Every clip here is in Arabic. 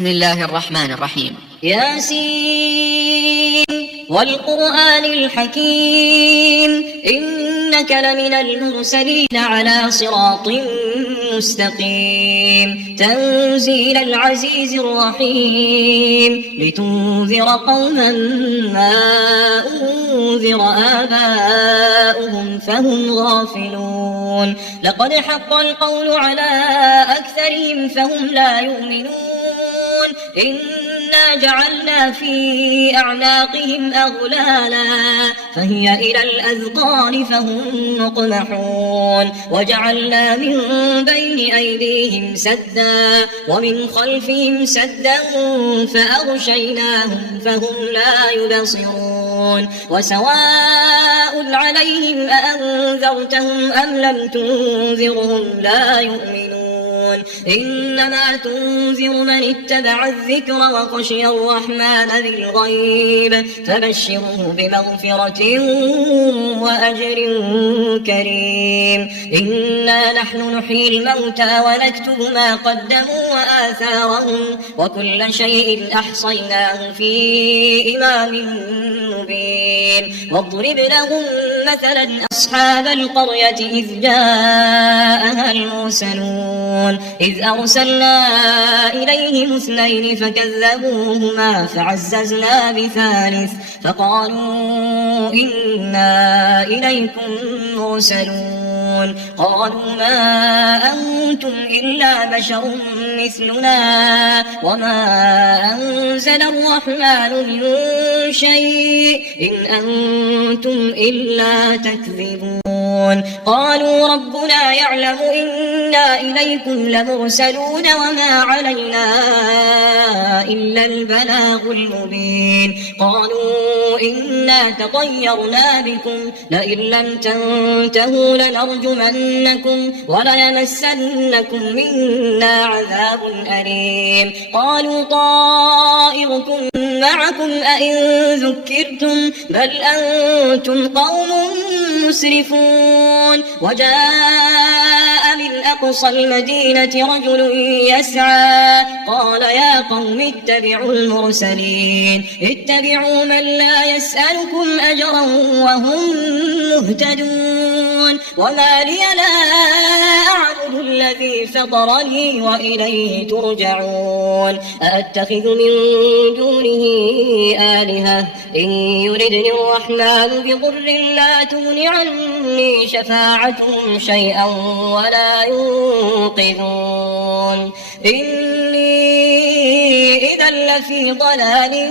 بسم الله الرحمن الرحيم. ياسين والقرآن الحكيم إنك لمن المرسلين على صراط مستقيم تنزيل العزيز الرحيم لتنذر قوما ما أنذر آباؤهم فهم غافلون لقد حق القول على أكثرهم فهم لا يؤمنون إنا جعلنا في أعناقهم أغلالا فهي إلى الأذقان فهم مقمحون وجعلنا من بين أيديهم سدا ومن خلفهم سدا فأغشيناهم فهم لا يبصرون وسواء عليهم أأنذرتهم أم لم تنذرهم لا يؤمنون إنما تنذر من اتبع الذكر وخشي الرحمن بالغيب فبشره بمغفرة وأجر كريم إنا نحن نحيي الموتى ونكتب ما قدموا وآثارهم وكل شيء أحصيناه في إمام مبين واضرب لهم مثلا أصحاب القرية إذ جاءها المرسلون إذ أرسلنا إليهم اثنين فكذبوهما فعززنا بثالث فقالوا إنا إليكم مرسلون قالوا ما أنتم إلا بشر مثلنا وما أنزل الرحمن من شيء إن أنتم إلا تكذبون قالوا ربنا يعلم إنا إليكم لمرسلون وما علينا إلا البلاغ المبين قالوا إنا تطيرنا بكم لئن لم تنتهوا لنرجمنكم وليمسنكم منا عذاب أليم قالوا طائركم معكم أئن ذكرتم بل أنتم قوم مسرفون وجاء من أقصى المدينة رجل يسعى قال يا قوم اتبعوا المرسلين اتبعوا من لا يسألكم أجرا وهم مهتدون وما لي لا أعبد الذي فطرني وإليه ترجعون أأتخذ من دونه آلهة إن يردني الرحمن بضر لا تغن عني شفاعتهم شيئا ولا ينقذون إني إذا لفي ضلال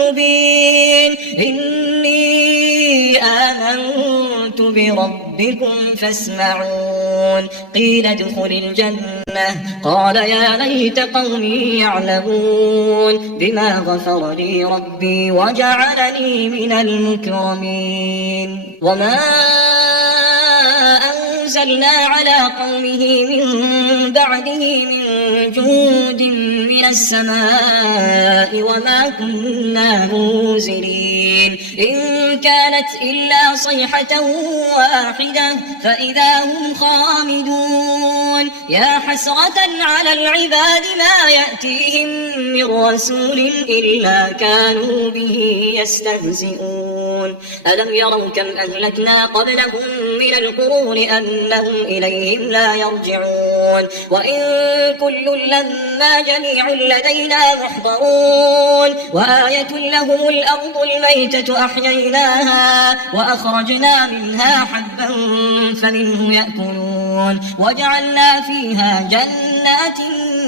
مبين إني آمنت بربكم فاسمعون قيل ادخل الجنة قال يا ليت قومي يعلمون بما غفر لي ربي وجعلني من المكرمين وما أنزلنا على قومه من بعده من جود من السماء وما كنا منزلين إن كانت إلا صيحة واحدة فإذا هم خامدون يا حسرة على العباد ما يأتيهم من رسول إلا كانوا به يستهزئون ألم يروا كم أهلكنا قبلهم من القرون أنهم إليهم لا يرجعون وإن كل لما جميع لدينا محضرون وآية لهم الأرض الميتة أحييناها وأخرجنا منها حبا فمنه يأكلون وجعلنا فيها جنات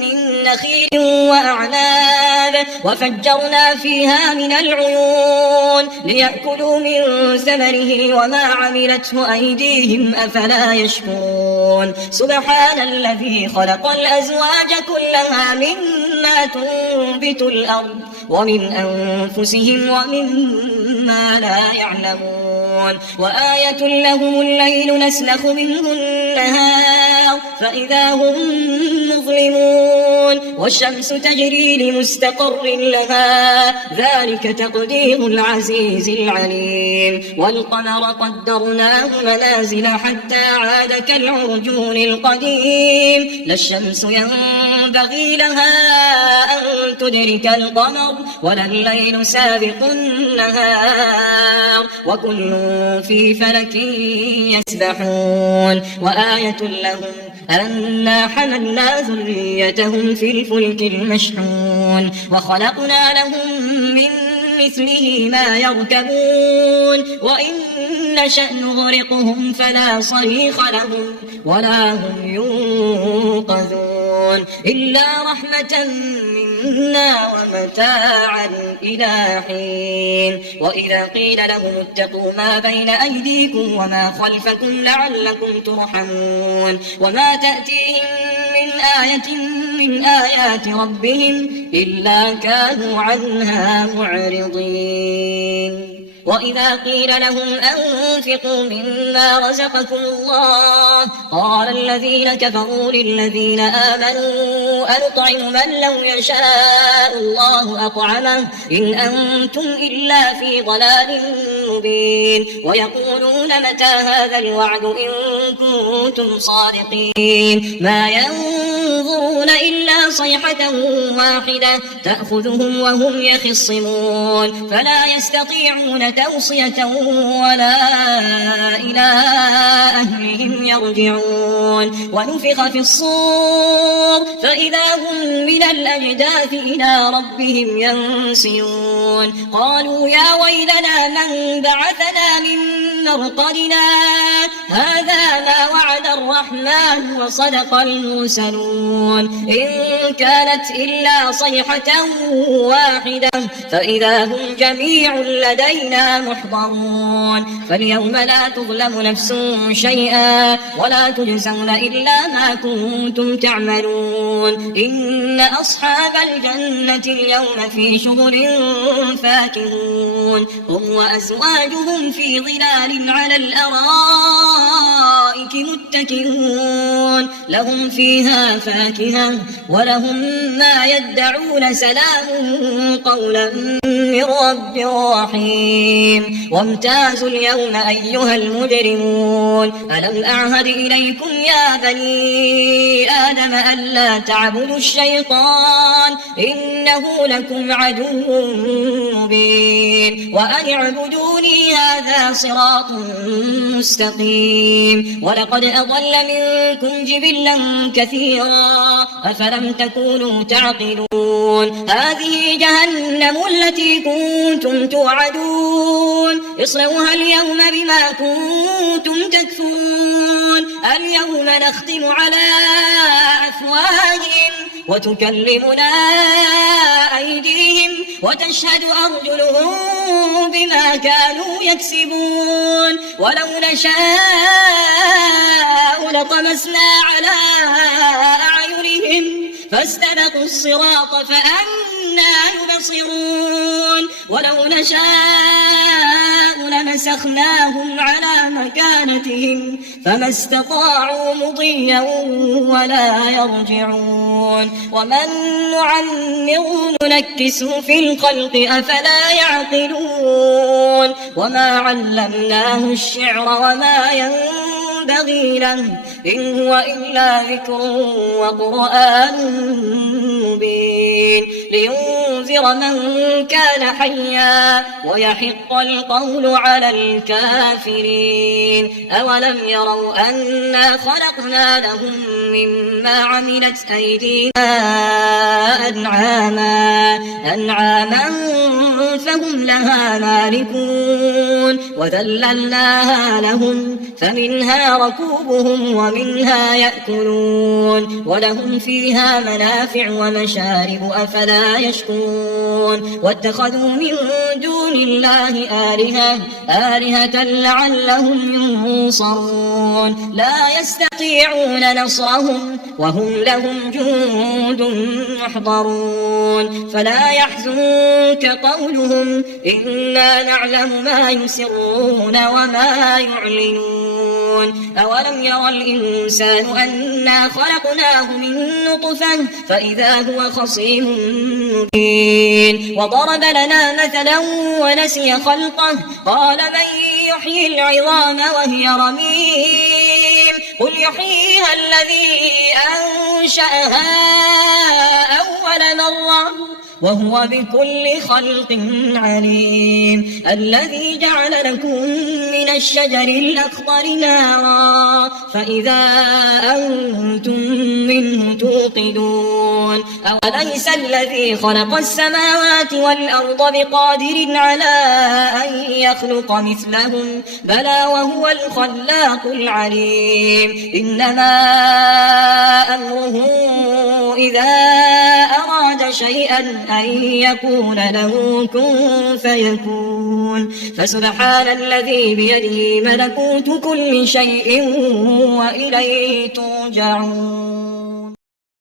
من نخيل وأعناب وفجرنا فيها من العيون ليأكلوا من ثمره وما عملته أيديهم أفلا يشكرون سبحان الذي خلق الأزواج كلها مما تنبت الأرض ومن أنفسهم ومما لا يعلمون وآية لهم الليل نسلخ منه النهار فإذا هم مظلمون والشمس تجري لمستقر لها ذلك تقدير العزيز العليم والقمر قدرناه منازل حتى عاد كالعرجون القديم لا الشمس ينبغي لها تدرك القمر ولا الليل سابق النهار وكل في فلك يسبحون وآية لهم أنا حملنا ذريتهم في الفلك المشحون وخلقنا لهم من مثله ما يركبون وإن نشأ نغرقهم فلا صريخ لهم ولا هم ينقذون إلا رحمة منا ومتاعا إلى حين وإذا قيل لهم اتقوا ما بين أيديكم وما خلفكم لعلكم ترحمون وما تأتيهم من آية من آيات ربهم إلا كانوا عنها معرضين وإذا قيل لهم أنفقوا مما رزقكم الله قال الذين كفروا للذين آمنوا أنطعم من لو يشاء الله أطعمه إن أنتم إلا في ضلال مبين ويقولون متى هذا الوعد إن كنتم صادقين ما ينظرون إلا صيحة واحدة تأخذهم وهم يخصمون فلا يستطيعون توصية ولا إلى أهلهم يرجعون ونفخ في الصور فإذا هم من الأجداث إلى ربهم ينسلون قالوا يا ويلنا من بعثنا من مرقدنا هذا ما وعد الرحمن وصدق المرسلون إن كانت إلا صيحة واحدة فإذا هم جميع لدينا محضرون فاليوم لا تظلم نفس شيئا ولا تجزون إلا ما كنتم تعملون إن أصحاب الجنة اليوم في شغل فاكهون هم وأزواجهم في ظلال على الأرائك متكئون لهم فيها فاكهة ولهم ما يدعون سلام قولا من رب رحيم وامتازوا اليوم أيها المجرمون ألم أعهد إليكم يا بني آدم ألا تعبدوا الشيطان إنه لكم عدو مبين وأن اعبدوني هذا صراط مستقيم ولقد أضل منكم جبلا كثيرا أفلم تكونوا تعقلون هذه جهنم التي كنتم توعدون اصلوها اليوم بما كنتم تكفرون اليوم نختم على أفواههم وتكلمنا أيديهم وتشهد أرجلهم بما كانوا يكسبون ولو نشاء لطمسنا على أعينهم فاستبقوا الصراط فأنى يبصرون ولو نشاء لمسخناهم على مكانتهم فما استطاعوا مضيا ولا يرجعون ومن نعمره ننكسه في الخلق أفلا يعقلون وما علمناه الشعر وما ينبغي له إن هو إلا ذكر وقرآن مبين لينذر من كان حيا ويحق القول على الكافرين أولم يروا أنا خلقنا لهم مما عملت أيدينا أنعاما فهم لها مالكون وذللناها لهم فمنها ركوبهم ومنها يأكلون ولهم فيها منافع ومشارب أفلا يشكرون واتخذوا من دون الله آلهة لعلهم ينصرون لا يستطيعون نصرهم وهم لهم جند محضرون فلا يحزنك قولهم إنا نعلم ما يسرون وما يعلنون أولم يرى الإنسان أنا خلقناه من نطفة فإذا هو خصيم مبين وضرب لنا مثلا ونسي خلقه قال من يحيي العظام وهي رميم قل يحييها الذي أنشأها أول مرة وهو بكل خلق عليم الذي جعل لكم من الشجر الأخضر نارا فإذا أنتم منه توقدون أوليس الذي خلق السماوات والأرض بقادر على أن يخلق مثلهم بلى وهو الخلاق العليم إنما أمره إذا أراد شيئا أن يكون له كن فيكون فسبحان الذي بيده ملكوت كل شيء وإليه ترجعون.